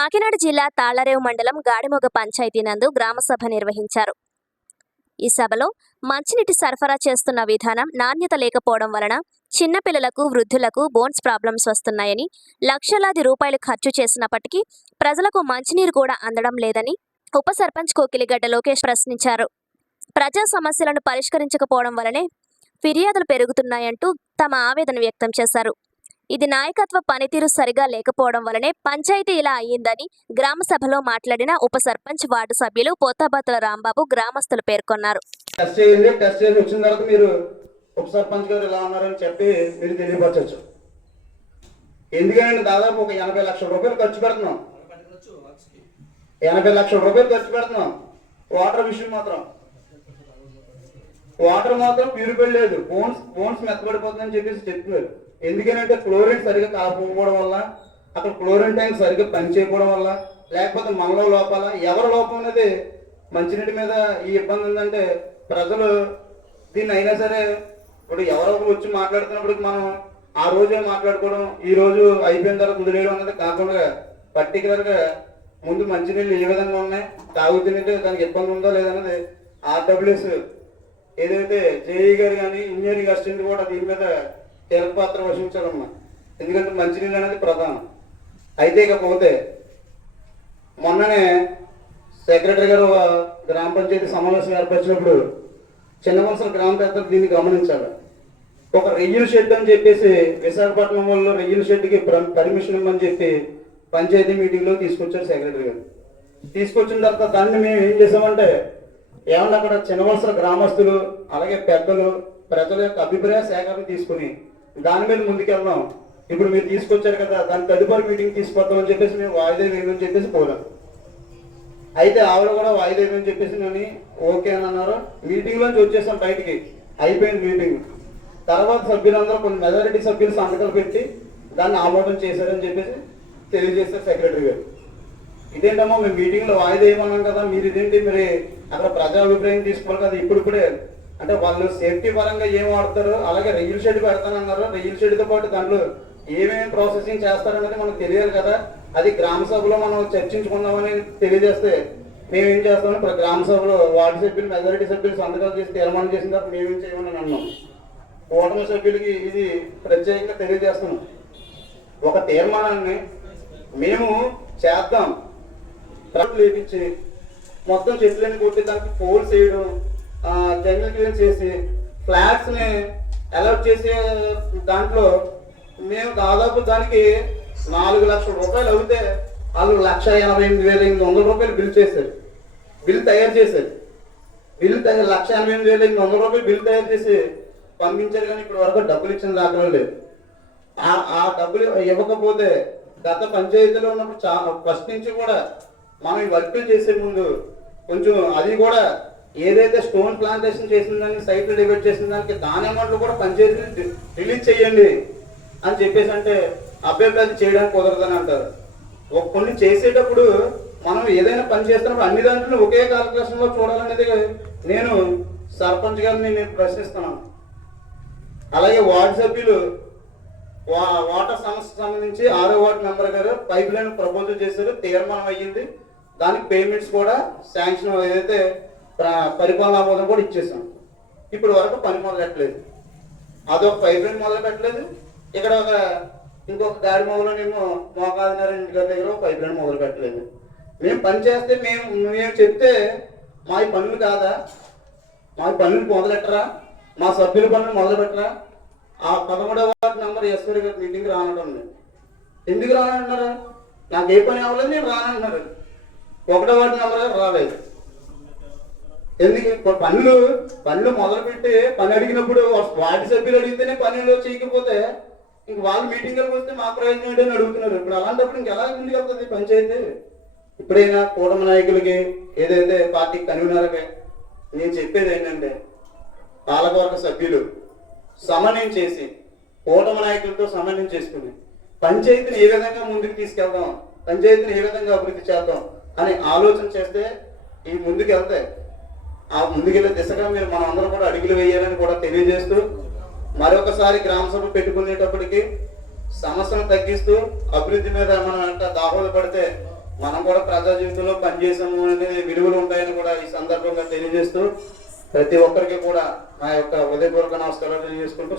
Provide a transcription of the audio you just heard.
కాకినాడ జిల్లా తాళ్ళరేవు మండలం గాడిమొగ పంచాయతీ నందు గ్రామసభ నిర్వహించారు. ఈ సభలో మంచినీటి సరఫరా చేస్తున్న విధానం నాణ్యత లేకపోవడం వలన చిన్నపిల్లలకు వృద్ధులకు బోన్స్ ప్రాబ్లమ్స్ వస్తున్నాయని లక్షలాది రూపాయలు ఖర్చు చేసినప్పటికీ ప్రజలకు మంచినీరు కూడా అందడం లేదని ఉప సర్పంచ్ కోకిలిగడ్డ లోకేష్ ప్రశ్నించారు. ప్రజా సమస్యలను పరిష్కరించకపోవడం వలనే ఫిర్యాదులు పెరుగుతున్నాయంటూ తమ ఆవేదన వ్యక్తం చేశారు. ఇది నాయకత్వ పనితీరు సరిగా లేకపోవడం వలనే పంచాయతీ ఇలా అయ్యిందని గ్రామ సభలో మాట్లాడిన ఉప సర్పంచ్ వార్డు సభ్యులు పోతాబత్తుల రాంబాబు గ్రామస్తులు పేర్కొన్నారు. టెస్ట్ చేయండి టెస్ట్ చేసి వచ్చిన తర్వాత మీరు ఉప సర్పంచ్ గారు ఇలా ఉన్నారని చెప్పి మీరు తెలియపరచచ్చు ఎందుకంటే దాదాపు ఒక ఎనభై లక్షల రూపాయలు ఖర్చు పెడుతున్నాం? ఎనభై లక్షల రూపాయలు ఖర్చు పెడుతున్నాం. వాటర్ విషయం మాత్రం. వాటర్ మాత్రం ప్యూరిఫై లేదు. బోన్స్ బోన్స్ మెత్తబడిపోతుందని చెప్పేసి చెప్తున్నారు. ఎందుకనంటే క్లోరిన్ సరిగా కాకపోవడం వల్ల అక్కడ క్లోరిన్ ట్యాంక్ సరిగ్గా పనిచేయకపోవడం వల్ల లేకపోతే మనలో లోపాల ఎవరి లోపం అనేది మంచినీటి మీద ఈ ఇబ్బంది ఉందంటే ప్రజలు దీన్ని అయినా సరే ఇప్పుడు ఎవరో ఒకరు వచ్చి మాట్లాడుతున్నప్పటికి మనం ఆ రోజే మాట్లాడుకోవడం ఈ రోజు అయిపోయిన తర్వాత వదిలేయడం అనేది కాకుండా పర్టికులర్గా ముందు మంచినీళ్ళు ఏ విధంగా ఉన్నాయి తాగుతున్నట్టు దానికి ఇబ్బంది ఉందో లేదన్నది ఆర్డబ్ల్యూఎస్ ఏదైతే జేఈ గారు కానీ ఇంజనీరింగ్ అసిస్టెంట్ కూడా దీని మీద కీలక పాత్ర వహించాలమ్మా ఎందుకంటే మంచినీళ్ళు అనేది ప్రధానం. అయితే ఇకపోతే మొన్ననే సెక్రటరీ గారు గ్రామ పంచాయతీ సమావేశం ఏర్పరిచినప్పుడు చిన్నవంశల గ్రామ పెద్దలు దీన్ని గమనించాలి. ఒక రెయ్యిల షెడ్ అని చెప్పేసి విశాఖపట్నం వాళ్ళు రెయ్యిల షెడ్కి పర్మిషన్ ఇవ్వమని చెప్పి పంచాయతీ మీటింగ్లో తీసుకొచ్చారు సెక్రటరీ గారు. తీసుకొచ్చిన తర్వాత దాన్ని మేము ఏం చేసామంటే ఏమన్నా అక్కడ చిన్నవలసల గ్రామస్తులు అలాగే పెద్దలు ప్రజల యొక్క అభిప్రాయ సేకరణ తీసుకుని దాని మీద ముందుకెళ్దాం. ఇప్పుడు మీరు తీసుకొచ్చారు కదా దాని తదుపరి మీటింగ్ తీసుకొద్దామని చెప్పేసి మేము వాయిదా వేయమని చెప్పేసి కోరాం అయితే ఆవిడ కూడా వాయిదా వేయమని చెప్పేసి నేను ఓకే అని అన్నారు. మీటింగ్లోంచి వచ్చేసాం బయటికి. అయిపోయింది మీటింగ్. తర్వాత సభ్యులందరూ కొన్ని మెజారిటీ సభ్యులు సంతకాలు పెట్టి దాన్ని ఆమోదం చేశారని చెప్పేసి తెలియజేశారు సెక్రటరీ గారు. ఇదేంటమ్మా మేము మీటింగ్లో వాయిదా వేయమన్నాం కదా మీరు ఇదేంటి మరి అక్కడ ప్రజా అభిప్రాయం తీసుకోవాలి కదా ఇప్పుడు ఇప్పుడే అంటే వాళ్ళు సేఫ్టీ పరంగా ఏం వాడతారు? అలాగే రెయిల్ షెడ్ పెడతానన్నారు. రెయిల్ షెడ్తో పాటు దాంట్లో ఏమేమి ప్రాసెసింగ్ చేస్తారనేది మనకు తెలియాలి కదా. అది గ్రామ సభలో మనం చర్చించుకుందామని తెలియజేస్తే మేము ఏం చేస్తామని ఇప్పుడు గ్రామ సభలో వార్డు సభ్యులు మెజారిటీ సభ్యులు సంతకాలు చేసి తీర్మానం చేసిన తర్వాత మేమేం చేయమని అన్నాం. కూటమి సభ్యులకి ఇది ప్రత్యేకంగా తెలియజేస్తున్నాం. ఒక తీర్మానాన్ని మేము చేద్దాం. లేపించి మొత్తం చెట్లని కొట్టి దానికి పోల్స్ వేయడం జంగల్ క్లీన్ చేసి ఫ్లాట్స్ని అలౌట్ చేసే దాంట్లో మేము దాదాపు దానికి నాలుగు లక్షల రూపాయలు అవుతే వాళ్ళు లక్ష ఎనభై ఎనిమిది వేల ఎనిమిది వందల రూపాయలు బిల్ చేశారు. బిల్ తయారు చేశారు. బిల్ తయారు లక్ష ఎనభై ఎనిమిది వేల ఎనిమిది వందల రూపాయలు బిల్ తయారు చేసి పంపించారు కానీ ఇప్పటి వరకు డబ్బులు ఇచ్చిన దాకా లేదు ఆ ఆ డబ్బులు ఇవ్వకపోతే గత పంచాయతీలో ఉన్నప్పుడు చాలా ఫస్ట్ నుంచి కూడా మనం ఈ వర్కులు చేసే ముందు కొంచెం అది కూడా ఏదైతే స్టోన్ ప్లాంటేషన్ చేసిన దాన్ని సైట్లు డివైడ్ చేసిన దానికి దాని అమౌంట్లు కూడా పంచాయతీ రిలీజ్ చేయండి అని చెప్పేసి అంటే అభ్యర్థి అది చేయడానికి కుదరదని అంటారు. ఒక కొన్ని చేసేటప్పుడు మనం ఏదైనా పని చేస్తున్నప్పుడు అన్ని దాంట్లో ఒకే కాలక్లేషన్లో చూడాలనేది నేను సర్పంచ్ గారిని నేను ప్రశ్నిస్తున్నాను. అలాగే వార్డు సభ్యులు వా- వాటర్ సమస్య సంబంధించి ఆరో వార్డు మెంబర్ గారు పైప్ లైన్ ప్రపోజల్ చేశారు తీర్మానం అయ్యింది. దానికి పేమెంట్స్ కూడా శాంక్షన్ ఏదైతే ప్ర- పరిపాలనా కూడా ఇచ్చేసాం. ఇప్పుడు వరకు పని మొదలెట్టలేదు అదొక పైప్ లైన్ మొదలు పెట్టలేదు. ఇక్కడ ఒక ఇంకొక దాడి మొదలునేమో మోకాదినారాయణ గారి దగ్గర ఒక పైప్ లైన్ మొదలు పెట్టలేదు. మేము పని చేస్తే మేము మేము చెప్తే మా పనులు కాదా? మా పనులు మొదలెట్టరా మా సభ్యుల పనులు మొదలు పెట్టరా? ఆ పదమూడవ వార్డు నెంబర్ ఈశ్వరి గారి మీటింగ్కి రానడం ఎందుకు రానంటున్నారు? నాకు ఏ పని అవ్వలేదు నేను రానంటున్నారు. ఒకటో వార్డు నెంబర్ రాలేదు. ఎందుకు? ఇప్పుడు పనులు పనులు మొదలు పెట్టి పని అడిగినప్పుడు వార్డు సభ్యులు అడిగితేనే పనులు చేయకపోతే ఇంక వాళ్ళు మీటింగ్లకు వస్తే మా ప్రయోజనం ఏంటని అడుగుతున్నారు. ఇప్పుడు అలాంటప్పుడు ఇంకెలా ముందుకు వెళ్తుంది పంచాయతీ? ఇప్పుడైనా కూటమి నాయకులకి ఏదైతే పార్టీ కన్వీనర్కి నేను చెప్పేది ఏంటంటే పాలకవర్గ సభ్యులు సమన్వయం చేసి కూటమి నాయకులతో సమన్వయం చేసుకుని పంచాయతీని ఏ విధంగా ముందుకు తీసుకెళ్దాం పంచాయతీని ఏ విధంగా అభివృద్ధి చేద్దాం అని ఆలోచన చేస్తే ఈ ముందుకు వెళ్తాయి. ఆ ముందుకెళ్ళే దిశగా మీరు మనం అందరం కూడా అడుగులు వేయాలని కూడా తెలియజేస్తూ మరొకసారి గ్రామ సభ పెట్టుకునేటప్పటికి సమస్యను తగ్గిస్తూ అభివృద్ధి మీద మనం ఎంత దాహోద పడితే మనం కూడా ప్రజా జీవితంలో పనిచేసాము అనేది విలువలు ఉంటాయని కూడా ఈ సందర్భంగా తెలియజేస్తూ ప్రతి ఒక్కరికి కూడా నా యొక్క హృదయపూర్వక నమస్కారాలు తెలియజేసుకుంటూ